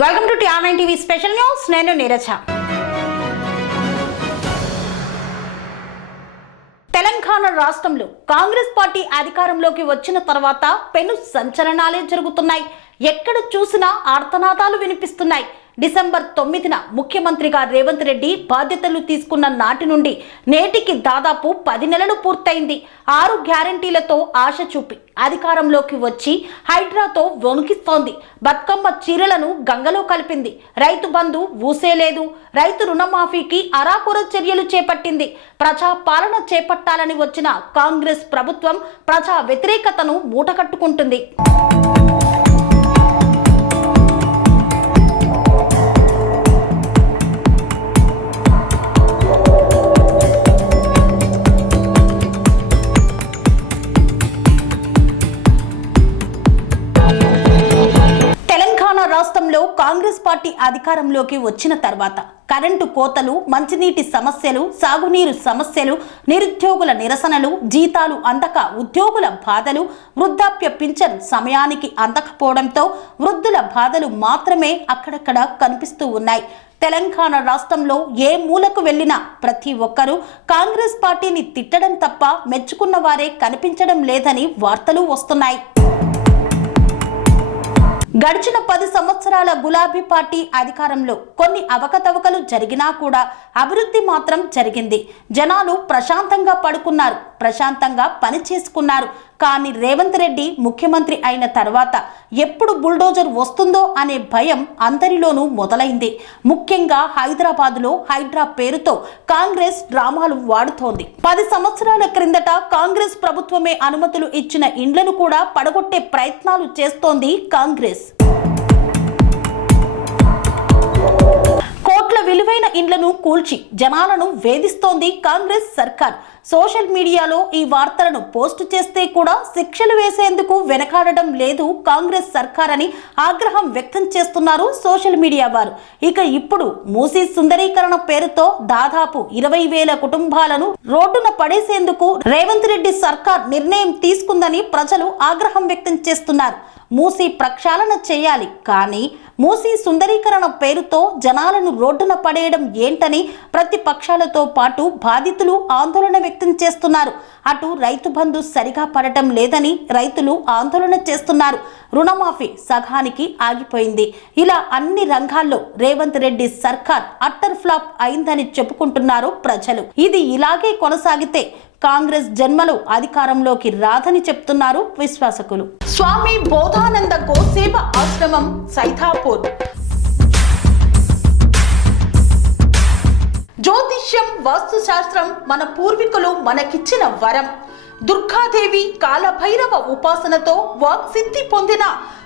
Welcome to TRN TV special news నేను నీరజ. తెలంగాణ రాష్ట్రంలో Congress party అధికారంలోకి వచ్చిన తర్వాత పెను సంచలనాలే జరుగుతున్నాయి. ఎక్కడ చూసినా ఆర్తనాదాలు వినిపిస్తున్నాయి. డిసెంబర్ తొమ్మిదిన ముఖ్యమంత్రిగా రేవంత్ రెడ్డి బాధ్యతలు తీసుకున్న నాటి నుండి నేటికి దాదాపు పది నెలలు పూర్తయింది. ఆరు గ్యారంటీలతో ఆశ చూపి అధికారంలోకి వచ్చి హైడ్రాతో వణికిస్తోంది. బతుకమ్మ చీరలను గంగలో కలిపింది. రైతు బంధు ఊసేలేదు రైతు రుణమాఫీకి అరాకుర చర్యలు చేపట్టింది. ప్రజా పాలన చేపట్టాలని వచ్చిన కాంగ్రెస్ ప్రభుత్వం ప్రజా వ్యతిరేకతను మూటకట్టుకుంటుంది రాష్ట్రంలో కాంగ్రెస్ పార్టీ అధికారంలోకి వచ్చిన తర్వాత కరెంటు కోతలు మంచినీటి సమస్యలు సాగునీరు సమస్యలు నిరుద్యోగుల నిరసనలు జీతాలు అందక ఉద్యోగుల బాధలు వృద్ధాప్య పింఛన్ సమయానికి అందకపోవడంతో వృద్ధుల బాధలు మాత్రమే అక్కడక్కడ కనిపిస్తూ ఉన్నాయి. తెలంగాణ రాష్ట్రంలో ఏ మూలకు వెళ్ళినా ప్రతి ఒక్కరూ కాంగ్రెస్ పార్టీని తిట్టడం తప్ప మెచ్చుకున్న వారే కనిపించడం లేదని వార్తలు వస్తున్నాయి. గడిచిన పది సంవత్సరాల గులాబీ పార్టీ అధికారంలో కొన్ని అవకతవకలు జరిగినా కూడా అభివృద్ధి మాత్రం జరిగింది. జనాలు ప్రశాంతంగా పడుకున్నారు ప్రశాంతంగా పని చేసుకున్నారు. కానీ రేవంత్ రెడ్డి ముఖ్యమంత్రి అయిన తర్వాత ఎప్పుడు బుల్డోజర్ వస్తుందో అనే భయం అందరిలోనూ మొదలైంది. ముఖ్యంగా హైదరాబాద్లో హైడ్రా పేరుతో కాంగ్రెస్ డ్రామాలు వాడుతోంది. పది సంవత్సరాల క్రిందట కాంగ్రెస్ ప్రభుత్వమే అనుమతులు ఇచ్చిన ఇండ్లను కూడా పడగొట్టే ప్రయత్నాలు చేస్తోంది కాంగ్రెస్. కోట్ల విలువైన ఇండ్లను కూల్చి జనాలను వేధిస్తోంది కాంగ్రెస్ సర్కార్. సోషల్ మీడియాలో ఈ వార్తలను పోస్టు చేస్తే కూడా శిక్షలు వేసేందుకు వెనకాడడం లేదు కాంగ్రెస్ సర్కార్ అని ఆగ్రహం వ్యక్తం చేస్తున్నారు సోషల్ మీడియా వారు. ఇక ఇప్పుడు మూసీ సుందరీకరణ పేరుతో దాదాపు ఇరవై వేల కుటుంబాలను రోడ్డున పడేసేందుకు రేవంత్ రెడ్డి సర్కార్ నిర్ణయం తీసుకుందని ప్రజలు ఆగ్రహం వ్యక్తం చేస్తున్నారు. మూసి ప్రక్షాళన చేయాలి. కానీ మూసి సుందరీకరణ పేరుతో జనాలను రోడ్డున పడేయడం ఏంటని ప్రతిపక్షాలతో పాటు బాధితులు ఆందోళన వ్యక్తం చేస్తున్నారు. అటు రైతు బంధు సరిగా పడటం లేదని రైతులు ఆందోళన చేస్తున్నారు. రుణమాఫీ సగానికి ఆగిపోయింది. ఇలా అన్ని రంగాల్లో రేవంత్ రెడ్డి సర్కార్ అట్టర్ ఫ్లాప్ అయిందని చెప్పుకుంటున్నారు ప్రజలు. ఇది ఇలాగే కొనసాగితే కాంగ్రెస్ జన్మలు అధికారంలోకి రాదని చెప్తున్నారు విశ్వాసకులు. స్వామి బోధానంద గోసేవ ఆశ్రమం సైథాపూర్ జ్యోతిష్యం వాస్తుశాస్త్రం మన పూర్వీకులు మనకిచ్చిన వరం. దుర్గాదేవి కాలభైరవ ఉపాసనతో వాక్సిద్ధి పొందిన